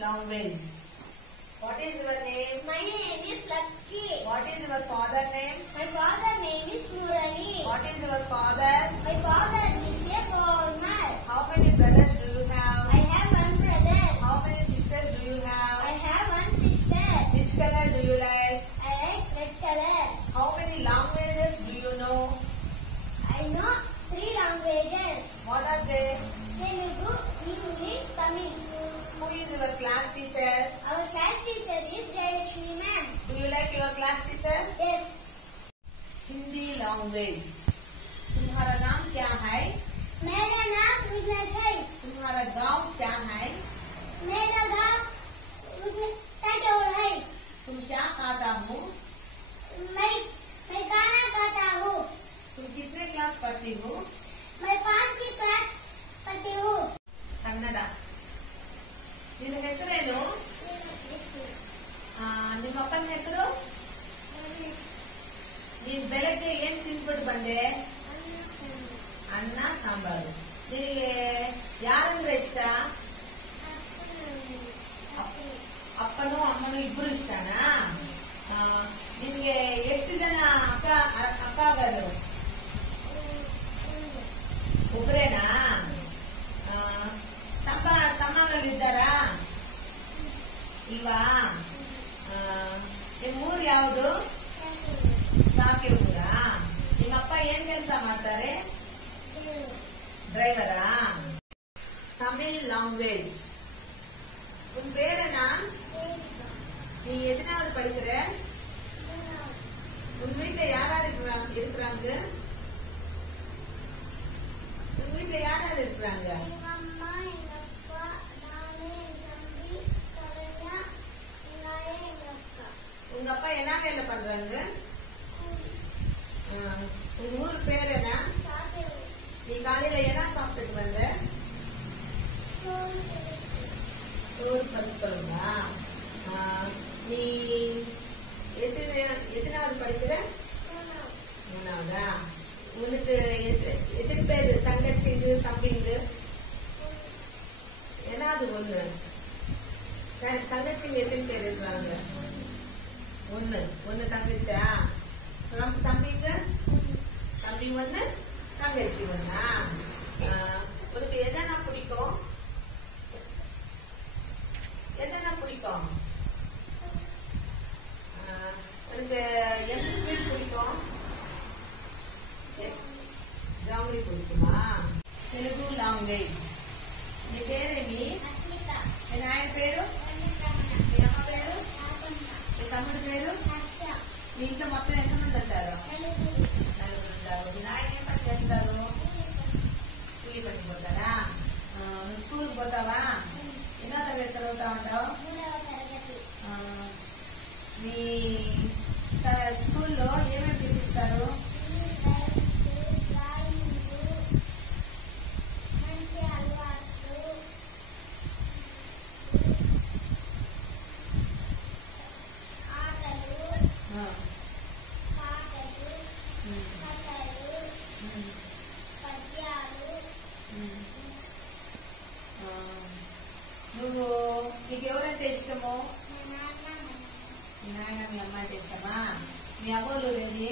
language. What is your name? My name is Lucky. What is your father name? My father name is Murali. What is your father? My father is a farmer. How many brothers do you have? I have one brother. How many sisters do you have? I have one sister. Which color do you like? I like red color. How many languages do you know? I know 3 languages. What are they? Telugu, English, Tamil. Who is your class teacher? Our class teacher is Jayashri ma'am. Do you like your class teacher? Yes. Hindi language. तुम्हारा नाम क्या है? मेरा नाम विघ्नेश है. तुम्हारा गांव क्या है? मेरा गाँव सटोल है. तुम क्या खाता हो? मैं गाना गाता हूँ. तुम कितने क्लास पढ़ती हो? मैं 5वीं क्लास पढ़ती हूँ. कन्नಡ. ನಿನ್ನ ಹೆಸರೇನು? ನಿಮ್ಮ ಅಪ್ಪನ ಹೆಸರು? ನೀನ್ ಬೆಳಗ್ಗೆ ಏನ್ ತಿನ್ಬಿಟ್ಟು ಬಂದೆ? ಅನ್ನ ಸಾಂಬಾರು. ನಿನಗೆ ಯಾರಂದ್ರೆ ಇಷ್ಟ? ಅಪ್ಪನೂ ಅಮ್ಮನೂ ಇಬ್ರು ಇಷ್ಟನಾ? ನಿನ್ಗೆ ಎಷ್ಟು ಜನ ಅಕ್ಕಗಳು? ಒಬ್ರೇನಾ? ತಮ್ಮಗಳಿದ್ದಾರಾ? ಇಲ್ವಾ? ನಿಮ್ ಊರು ಯಾವುದು? ಸಾಕೆ ಊರಾ? ನಿಮ್ಮಪ್ಪ ಏನ್ ಕೆಲಸ ಮಾಡ್ತಾರೆ? ಡ್ರೈವರಾ? ತಮಿಳ್ ಲ್ಯಾಂಗ್ವೇಜ್. உன் பேர் என்ன? நீ எத்தனாவது படிக்கிற? உன் வீட்டுல யார் யார் இருக்கிறாங்க? உன் வீட்டுல யார் யார் இருக்கிறாங்க? உங்க அப்பா என்ன வேலை பண்றாங்க? உங்க ஊர் பேர் என்ன? நீ காலையில என்ன சாப்பிட்டுட்டு வந்த? சோறு பருப்பா? நீ எத்தனாவது படிக்கிற? 3ஆவதா? உனக்கு எத்தனை பேரு தங்கச்சிங்க தம்பிங்க? ஏதாவது ஒண்ணு. தங்கச்சிங்க எத்தனை பேர் இருக்கிறாங்க? ஒண்ணு தங்கச்சா? தம்பிங்க? தம்பி ஒண்ணு தங்கச்சி ஒண்ணா? உனக்கு எதனா பிடிக்கும்? எதனா பிடிக்கும்? உனக்கு எந்த ஸ்வீட் பிடிக்கும்? ஜாங்கிரி பிடிக்குமா? తెలుగు లాంగ్వేజ్. నీ పేరేమి? మీ నాయన పేరు? మీ అమ్మ పేరు? మీ తమ్ముడు పేరు? మీ ఇంట్లో మొత్తం ఎంతమంది ఉంటారు? 4 ఉంటారు. మీ నాయన ఏం పని చేస్తారు? కూలి పని పోతారా? నువ్వు స్కూల్కి పోతావా? ఎన్నో తరగతి చదువుతా ఉంటావు? మీ స్కూల్లో ఏమేమి చూపిస్తారు? నువ్వు నీకు ఎవరంటే ఇష్టము? మీ నాయన మీ అమ్మ అంటే ఇష్టమా? మీ అవ్వలు ఏది?